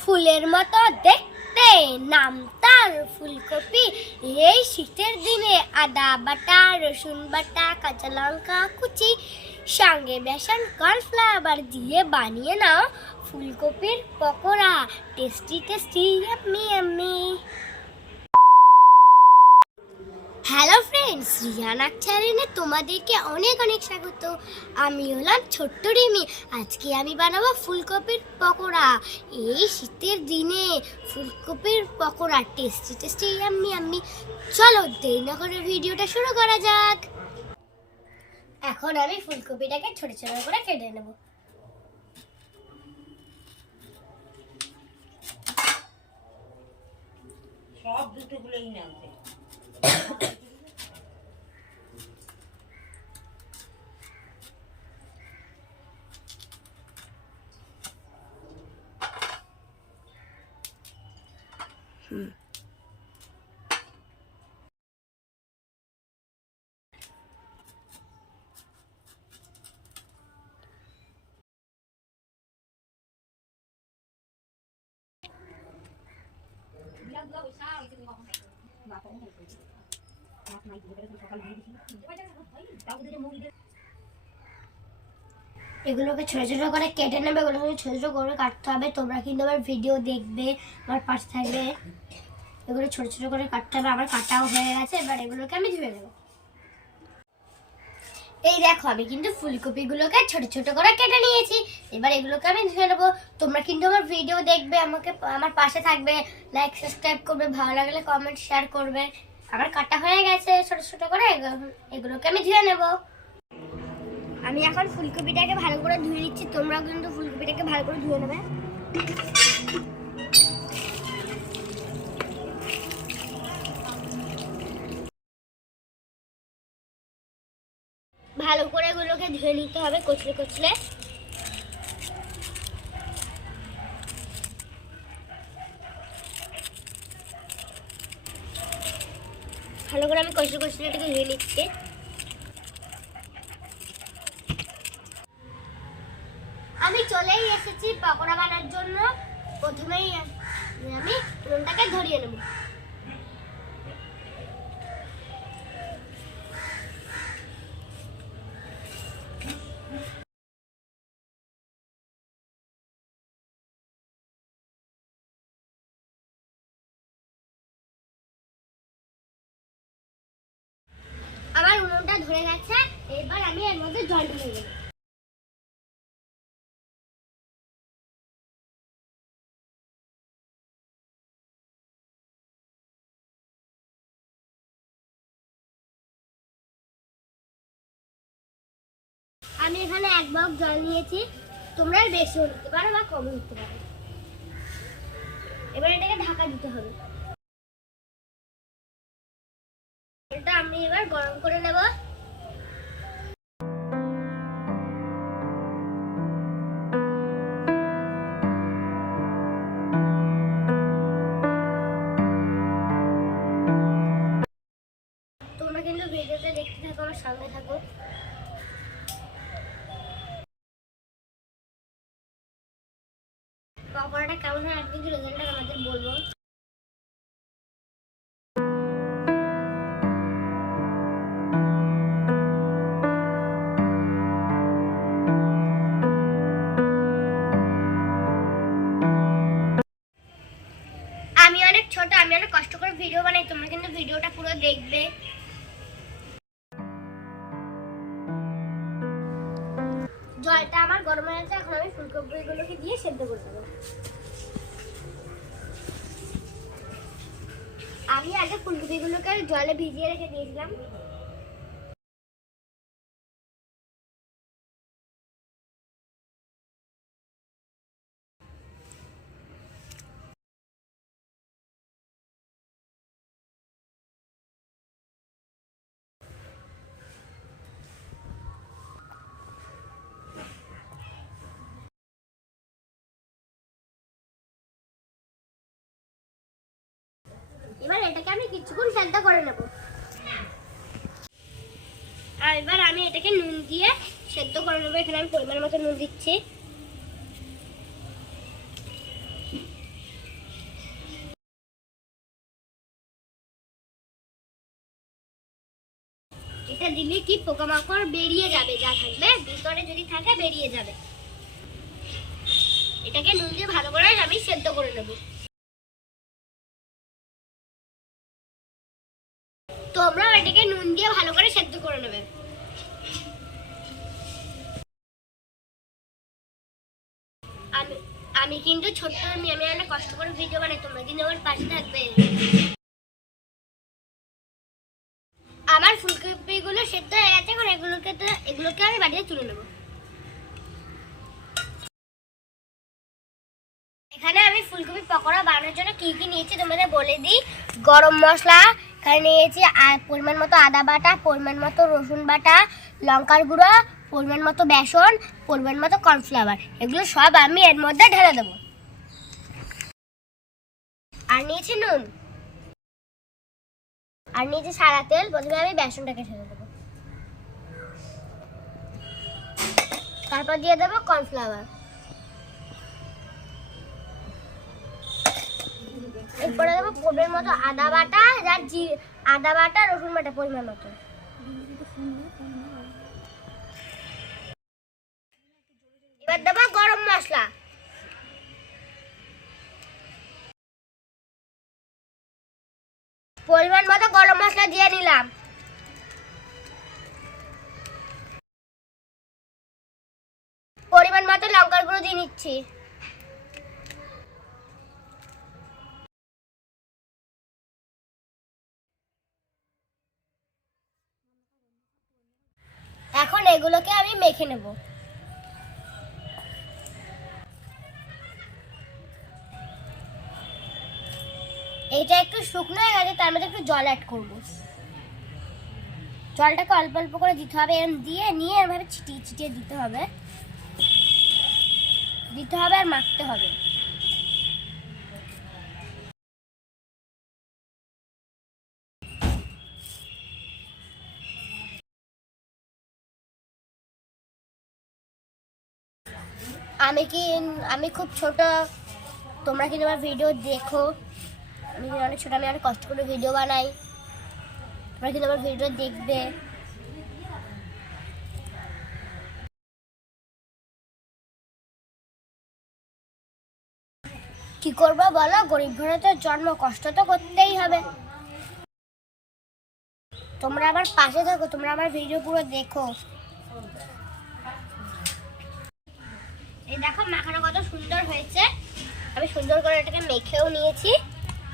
ফুলের মতো দেখতে, নাম তার ফুলকপি। এই শীতের দিনে আদা বাটা, রসুন বাটা, কাঁচা লঙ্কা কুচি, সঙ্গে বেসন কর্নফ্লাওয়ার দিয়ে বানিয়ে নাও ফুলকপির pakora. Tasty tasty, yummy yummy. Hello friends, Riyana চ্যানেলে তোমাদেরকে অনেক অনেক স্বাগত। আমি হলাম ছোট্ট রিমি। আজকে আমি বানাবো ফুলকপির পকোড়া। এই শীতের দিনে ফুলকপির pakora tasty tasty, yummy yummy. চলো দেরি না করে ভিডিওটা শুরু করা যাক। এখন আমি ফুলকপিটাকে ছোট ছোট করে কেটে নেব। সব দুটোগুলোই নামবে। এগুলোকে ছোট ছোট করে কেটে নেবে, এগুলোকে ছোট ছোট করে কাটতে হবে। তোমরা কিন্তু আমার ভিডিও দেখবে, আমার পাশে থাকবে। এগুলো ছোট ছোট করে কাটতে হবে। আমার কাটাও হয়ে গেছে, এবার এগুলোকে আমি ধুয়ে নেব। এই দেখো, আমি কিন্তু ফুলকপিগুলোকে ছোট ছোট করে কেটে নিয়েছি। এবার এগুলোকে আমি ধুয়ে নেবো। তোমরা কিন্তু আমার ভিডিও দেখবে, আমাকে আমার পাশে থাকবে, লাইক সাবস্ক্রাইব করবে, ভালো লাগলে কমেন্ট শেয়ার করবে। আমার কাটা হয়ে গেছে ছোট ছোট করে, এগুলোকে আমি ধুয়ে নেব। আমি এখন ফুলকপিটাকে ভালো করে ধুয়ে নিচ্ছি। তোমরাও কিন্তু ফুলকপিটাকে ভালো করে ধুয়ে নেবে। ভালো করে এগুলোকে ধুয়ে নিতে হবে কচলে কচলে। ভালো করে আমি কচলে কচলে এটাকে ধুয়ে নিচ্ছি। আমি চলেই এসেছি পকোড়া বানানোর জন্য। প্রথমেই আমি উনুনটাকে ধরিয়ে নেব। আমার উনুনটা ধরে গেছে, এবার আমি এর মধ্যে জল ঢেলে দেব। আমি এখানে 1 মগ জল নিয়েছি। তোমরা বেশিও নিতে পারো বা কমও নিতে পারো। এবার এটাকে ঢাকা দিতে হবে। এটা আমি এবার গরম করে নেব। তোমরা কিন্তু ভিডিওতে দেখতে থাকো, আমার সঙ্গে থাকো। পকোড়াটা কেমন হয় আপনি কিন্তু রেজাল্টটা আমাদের বলবো। আমি অনেক ছোট, আমি অনেক কষ্ট করে ভিডিও বানাই। তোমরা কিন্তু ভিডিওটা পুরো দেখবে। জলটা আমার গরম হয়ে গেছে, এখন আমি ফুলকপিগুলোকে দিয়ে সেদ্ধ করে দেবো। আমি আগে ফুলকপিগুলোকে জলে ভিজিয়ে রেখে দিয়েছিলাম। এবার এটাকে আমি কিছুক্ষণ সেদ্ধ করে নেব। আর এবার আমি এটাকে নুন দিয়ে সেদ্ধ করে নেব। এখানে আমি পরিমাণ মতো নুন দিচ্ছি। কি পোকামাকড় বেরিয়ে যাবে, যা থাকবে ভিতরে যদি থাকে বেরিয়ে যাবে। এটাকে নুন দিয়ে ভালো করে আমি সেদ্ধ করে নেব। তোমরা এটাকে নুন দিয়ে ভালো করে সেদ্ধ করে নেবে। আমি আমি কিন্তু ছোট্ট আমি অনেক কষ্ট করে ভিডিও বানাই, তোমরা কিন্তু আমার পাশে থাকবে। আমার ফুলকপিগুলো সেদ্ধ হয়ে গেছে, এখন এগুলোকে আমি বাড়িতে তুলে নেব। এখানে আমি ফুলকপি পকোড়া বানানোর জন্য কি কি নিয়েছি তোমাদের বলে দিই। গরম মশলা এখানে নিয়েছি, পরিমাণ মতো আদা বাটা, পরিমাণ মতো রসুন বাটা, লঙ্কার গুঁড়ো, পরিমাণ মতো বেসন, পরিমাণ মতো কর্নফ্লাওয়ার। এগুলো সব আমি এর মধ্যে ঢেলে দেবো। আর নিয়েছি নুন, আর নিয়েছি সাদা তেল। প্রথমে আমি বেসনটাকে ঢেলে দেবো, তারপর দিয়ে দেবো কর্নফ্লাওয়ার, এরপরে দেবো পরিমাণ মতো আদা বাটা, আদা বাটা রসুন বাটা পরিমাণ মতো। এবার দেবো গরম মশলা, পরিমাণ মতো গরম মশলা দিয়ে নিলাম। পরিমাণ মতো লঙ্কার গুঁড়ো দিয়ে নিচ্ছি। এখন এগুলোকে আমি মেখে নেব। এইটা একটু শুকনো হয়ে গেছে, তার মধ্যে একটু জল অ্যাড করব। জলটাকে অল্প অল্প করে দিতে হবে, দিয়ে নিয়ে এভাবে ছিটিয়ে ছিটিয়ে দিতে হবে আর মাখতে হবে। আমি খুব ছোট, তোমরা কিন্তু আমার ভিডিও দেখো। আমি অনেক ছোট, আমি অনেক কষ্ট করে ভিডিও বানাই, তোমরা কিন্তু আমার ভিডিও দেখবে। কি করবো বলো, গরিব ঘরে তো জন্ম, কষ্ট তো করতেই হবে। তোমরা আমার পাশে থাকো, তোমরা আমার ভিডিও পুরো দেখো। এই দেখো মাখানো কত সুন্দর হয়েছে। আমি সুন্দর করে এটাকে মেখেও নিয়েছি।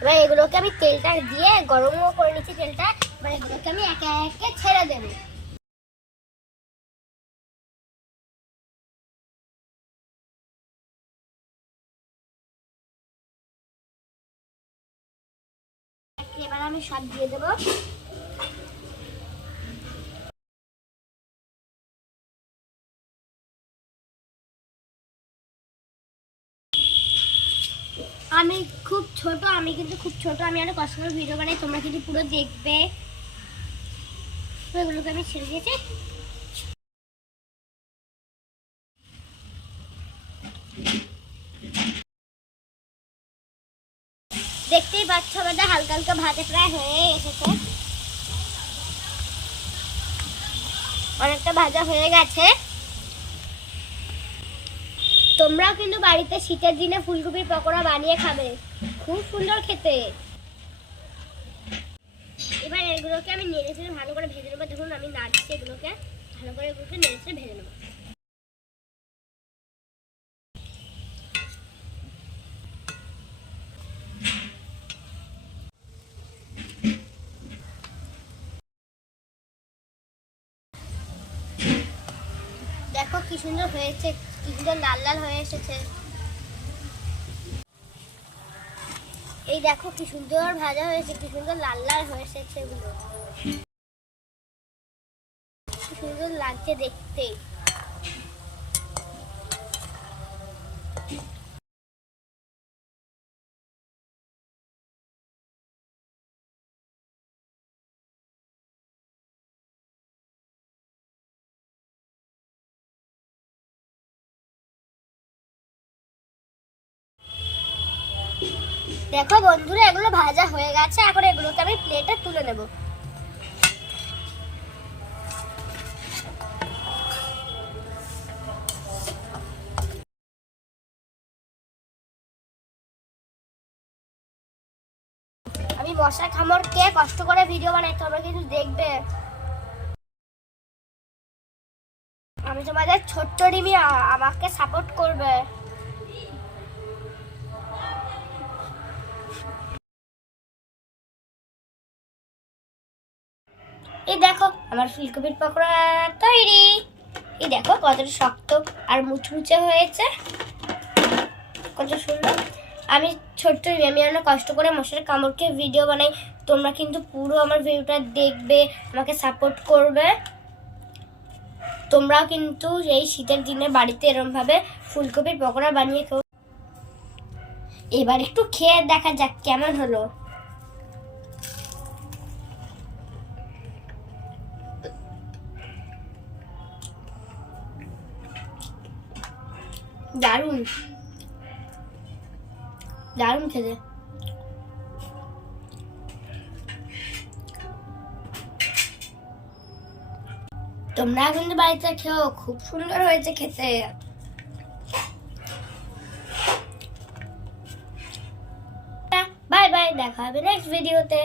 এবার এগুলোকে আমি তেলটা দিয়ে গরমও করে নিচ্ছি তেলটা। এবার এগুলোকে আমি একে একে ছেড়ে দেবো। এবার আমি সব দিয়ে দেবো। আমি খুব ছোট, আমি অনেক কষ্ট করে ভিডিও বানাই, তোমরা কিন্তু পুরো দেখবে। এগুলোকে আমি ছেড়ে দিয়েছি। দেখতেই পাচ্ছ আমাদের হালকা হালকা ভাজা প্রায় হয়ে এসেছে, অনেকটা ভাজা হয়ে গেছে। তোমরাও কিন্তু বাড়িতে শীতের দিনে ফুলকপির পকোড়া বানিয়ে খাবে, খুব সুন্দর খেতে। এবার এগুলোকে আমি নেড়ে চেড়ে ভালো করে ভেজে নেবো। দেখুন আমি নাড়ছি এগুলোকে ভালো করে, এগুলোকে নেড়ে চেড়ে ভেজে নেবো। দেখো কি সুন্দর হয়েছে, কি সুন্দর লাল লাল হয়ে এসেছে। এই দেখো কি সুন্দর ভাজা হয়েছে, কি সুন্দর লাল লাল হয়ে এসেছে। এগুলো কি সুন্দর লাগছে দেখতে। দেখো বন্ধুরা এগুলো ভাজা হয়ে গেছে, এখন এগুলোকে আমি প্লেটে তুলে নেব। মশার কামড়কে কষ্ট করে ভিডিও বানাই, তোমরা কিন্তু দেখবে। আমি তোমাদের ছোট্ট রিমি, আমাকে সাপোর্ট করবে। এই দেখো আমার ফুলকপির পকোড়া তৈরি। এই দেখো কতটা শক্ত আর মুচমুচে হয়েছে, কত সুন্দর। আমি ছোট্ট আমি অনেক কষ্ট করে মশার কামড়কে ভিডিও বানাই, তোমরা কিন্তু পুরো আমার ভিডিওটা দেখবে, আমাকে সাপোর্ট করবে। তোমরাও কিন্তু এই শীতের দিনে বাড়িতে এরকমভাবে ফুলকপির পকোড়া বানিয়ে খাও। এবার একটু খেয়ে দেখা যাক কেমন হলো। দারুণ দারুণ খেতে। তোমরা কিন্তু বাড়িতে খেও, খুব সুন্দর হয়েছে খেতে। বাই বাই, দেখা হবে নেক্সট ভিডিওতে।